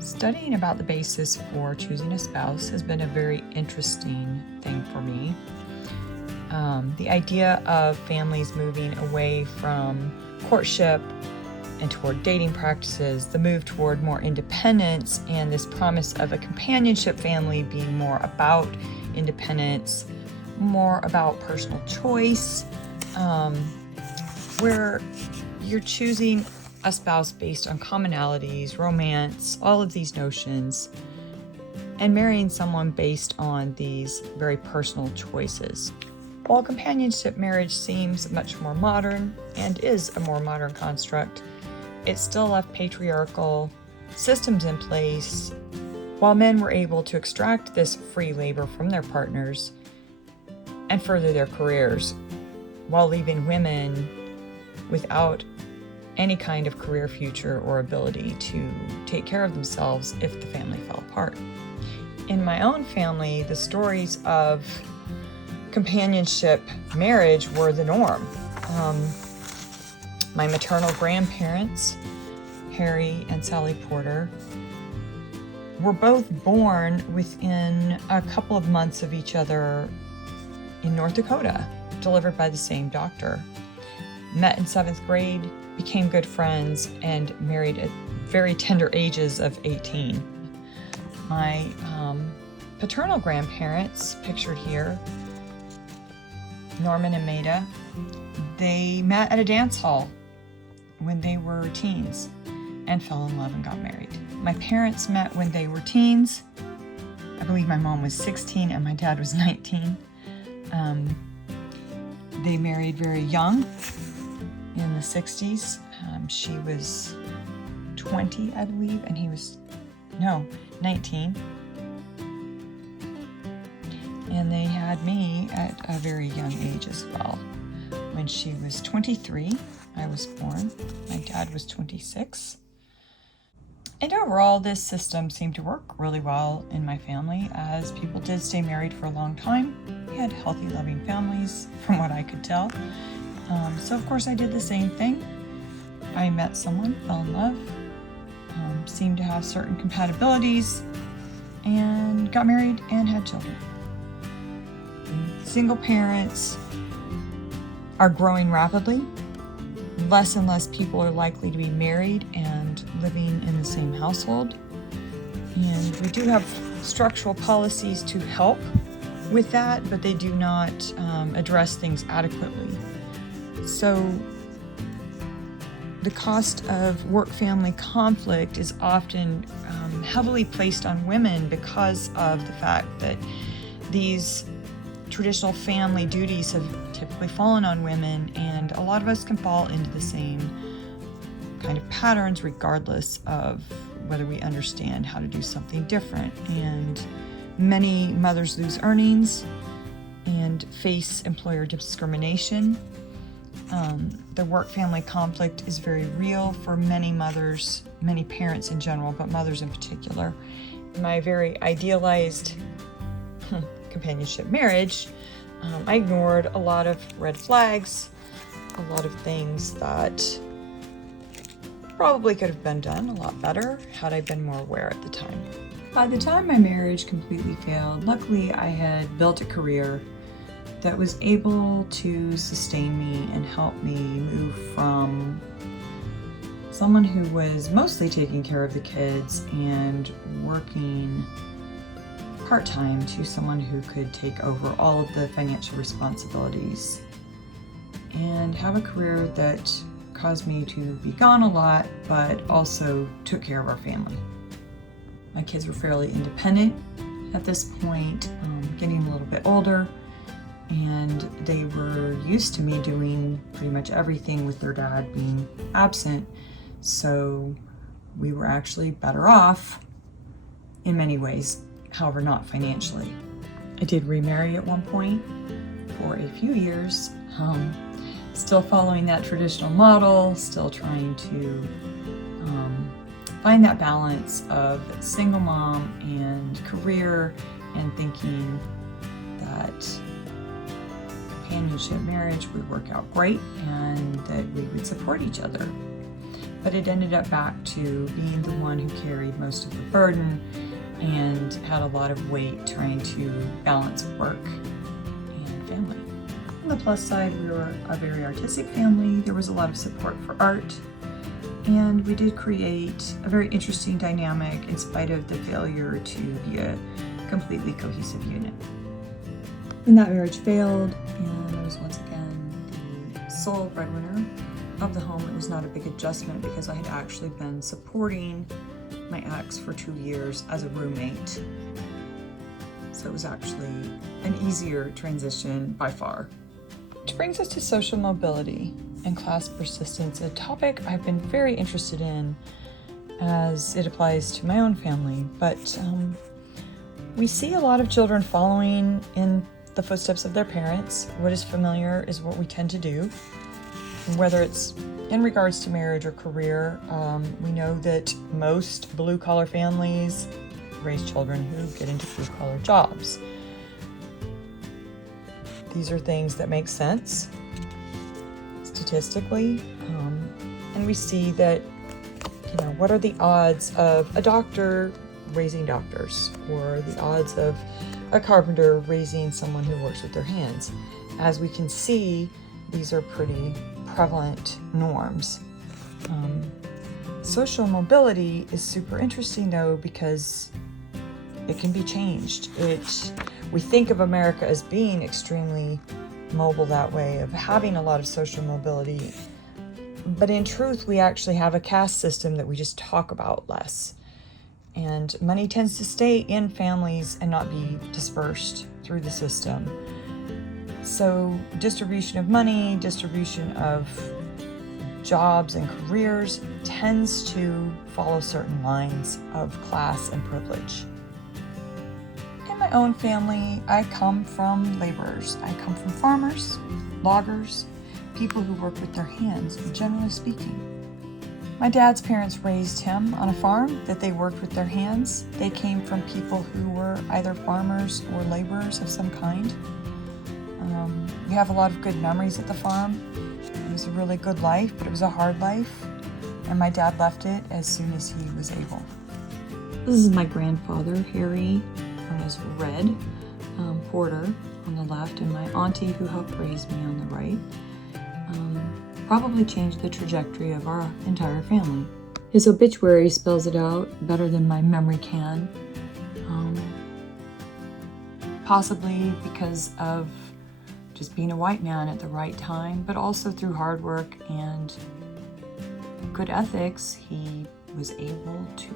Studying about the basis for choosing a spouse has been a very interesting thing for me. The idea of families moving away from courtship and toward dating practices, the move toward more independence, and this promise of a companionship family being more about independence, more about personal choice, where you're choosing a spouse based on commonalities, romance, all of these notions, and marrying someone based on these very personal choices. While companionship marriage seems much more modern and is a more modern construct, it still left patriarchal systems in place while men were able to extract this free labor from their partners and further their careers, while leaving women without any kind of career future or ability to take care of themselves if the family fell apart. In my own family, the stories of companionship marriage were the norm. My maternal grandparents, Harry and Sally Porter, were both born within a couple of months of each other in North Dakota, delivered by the same doctor. Met in 7th grade, became good friends, and married at very tender ages of 18. My paternal grandparents, pictured here, Norman and Maida, they met at a dance hall when they were teens and fell in love and got married. My parents met when they were teens. I believe my mom was 16 and my dad was 19. They married very young in the 60s. She was 20, I believe, and he was, 19. And they had me at a very young age as well. When she was 23, I was born. My dad was 26. And overall, this system seemed to work really well in my family, as people did stay married for a long time. We had healthy, loving families, from what I could tell. So of course I did the same thing. I met someone, fell in love, seemed to have certain compatibilities, and got married and had children. Single parents are growing rapidly. Less and less people are likely to be married and living in the same household. And we do have structural policies to help with that, but they do not address things adequately. So the cost of work-family conflict is often heavily placed on women because of the fact that these traditional family duties have typically fallen on women, and a lot of us can fall into the same kind of patterns regardless of whether we understand how to do something different. And many mothers lose earnings and face employer discrimination. The work-family conflict is very real for many mothers, many parents in general, but mothers in particular. My very idealized companionship marriage, I ignored a lot of red flags, a lot of things that probably could have been done a lot better had I been more aware at the time. By the time my marriage completely failed, luckily I had built a career that was able to sustain me and help me move from someone who was mostly taking care of the kids and working part-time to someone who could take over all of the financial responsibilities and have a career that caused me to be gone a lot, but also took care of our family. My kids were fairly independent at this point, getting a little bit older, and they were used to me doing pretty much everything with their dad being absent, so we were actually better off in many ways, however not financially. I did remarry at one point for a few years, still following that traditional model, still trying to find that balance of single mom and career, and thinking that companionship marriage would work out great and that we would support each other. but it ended up back to being the one who carried most of the burden and had a lot of weight trying to balance work and family. On the plus side, we were a very artistic family. There was a lot of support for art, and we did create a very interesting dynamic in spite of the failure to be a completely cohesive unit. When that marriage failed, and I was once again the sole breadwinner of the home, it was not a big adjustment because I had actually been supporting my ex for 2 years as a roommate. So it was actually an easier transition by far. Which brings us to social mobility and class persistence, a topic I've been very interested in as it applies to my own family. But we see a lot of children following in the footsteps of their parents. What is familiar is what we tend to do. Whether it's in regards to marriage or career, we know that most blue-collar families raise children who get into blue-collar jobs. These are things that make sense statistically, and we see that, what are the odds of a doctor raising doctors, or the odds of a carpenter raising someone who works with their hands? As we can see, these are pretty prevalent norms. Social mobility is super interesting though, because it can be changed. We think of America as being extremely mobile that way, of having a lot of social mobility, but in truth we actually have a caste system that we just talk about less, and money tends to stay in families and not be dispersed through the system. So distribution of money, distribution of jobs and careers tends to follow certain lines of class and privilege. In my own family, I come from laborers. I come from farmers, loggers, people who work with their hands, generally speaking. My dad's parents raised him on a farm that they worked with their hands. They came from people who were either farmers or laborers of some kind. We have a lot of good memories at the farm. It was a really good life, but it was a hard life, and my dad left it as soon as he was able. This is my grandfather, Harry, known as Red Porter, on the left, and my auntie, who helped raise me, on the right. Probably changed the trajectory of our entire family. His obituary spells it out better than my memory can. Possibly because of just being a white man at the right time, but also through hard work and good ethics, he was able to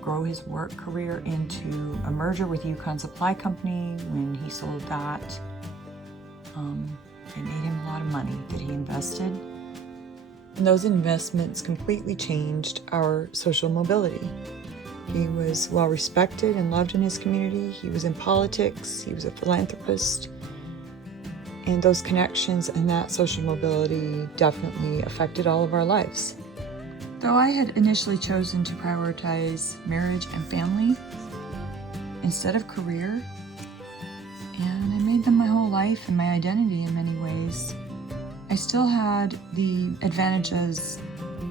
grow his work career into a merger with Yukon Supply Company. When he sold that, it made him a lot of money that he invested. And those investments completely changed our social mobility. He was well respected and loved in his community. He was in politics. He was a philanthropist. And those connections and that social mobility definitely affected all of our lives. Though I had initially chosen to prioritize marriage and family instead of career, and I made them my whole life and my identity in many ways, I still had the advantages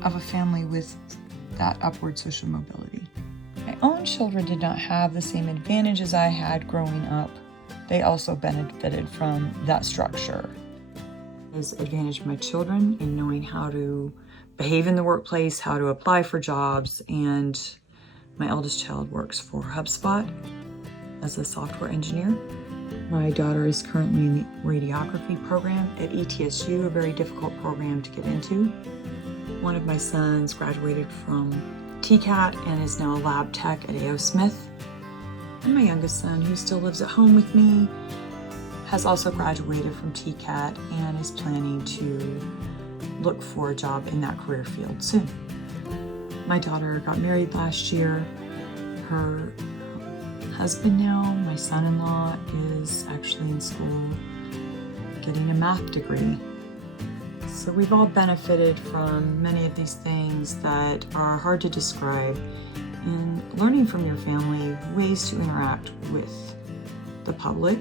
of a family with that upward social mobility. My own children did not have the same advantages I had growing up. They also benefited from that structure. This advantaged my children in knowing how to behave in the workplace, how to apply for jobs, and my eldest child works for HubSpot as a software engineer. My daughter is currently in the radiography program at ETSU, a very difficult program to get into. One of my sons graduated from TCAT and is now a lab tech at A.O. Smith. And my youngest son, who still lives at home with me, has also graduated from TCAT and is planning to look for a job in that career field soon. My daughter got married last year. Her husband now, my son-in-law, is actually in school getting a math degree. So we've all benefited from many of these things that are hard to describe, and learning from your family ways to interact with the public,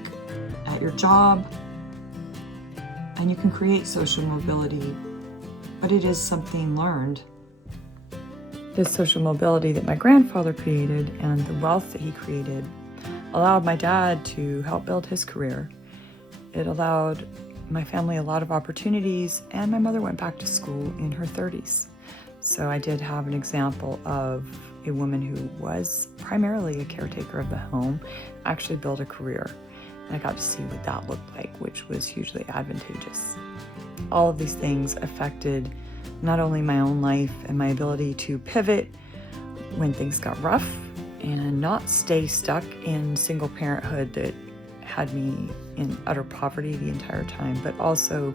at your job, and you can create social mobility but it is something learned. The social mobility that my grandfather created and the wealth that he created allowed my dad to help build his career. It allowed my family a lot of opportunities, and my mother went back to school in her 30s. So I did have an example of a woman who was primarily a caretaker of the home actually build a career. And I got to see what that looked like, which was hugely advantageous. All of these things affected not only my own life and my ability to pivot when things got rough and not stay stuck in single parenthood that had me in utter poverty the entire time, but also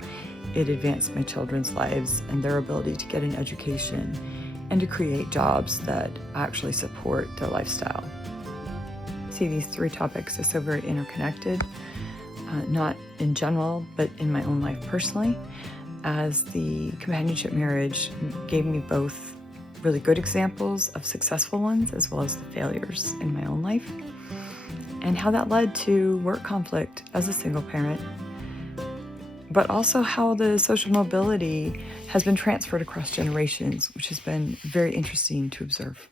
it advanced my children's lives and their ability to get an education and to create jobs that actually support their lifestyle. See, these three topics are so very interconnected, not in general, but in my own life personally, as the companionship marriage gave me both really good examples of successful ones as well as the failures in my own life, and how that led to work conflict as a single parent, but also how the social mobility has been transferred across generations, which has been very interesting to observe.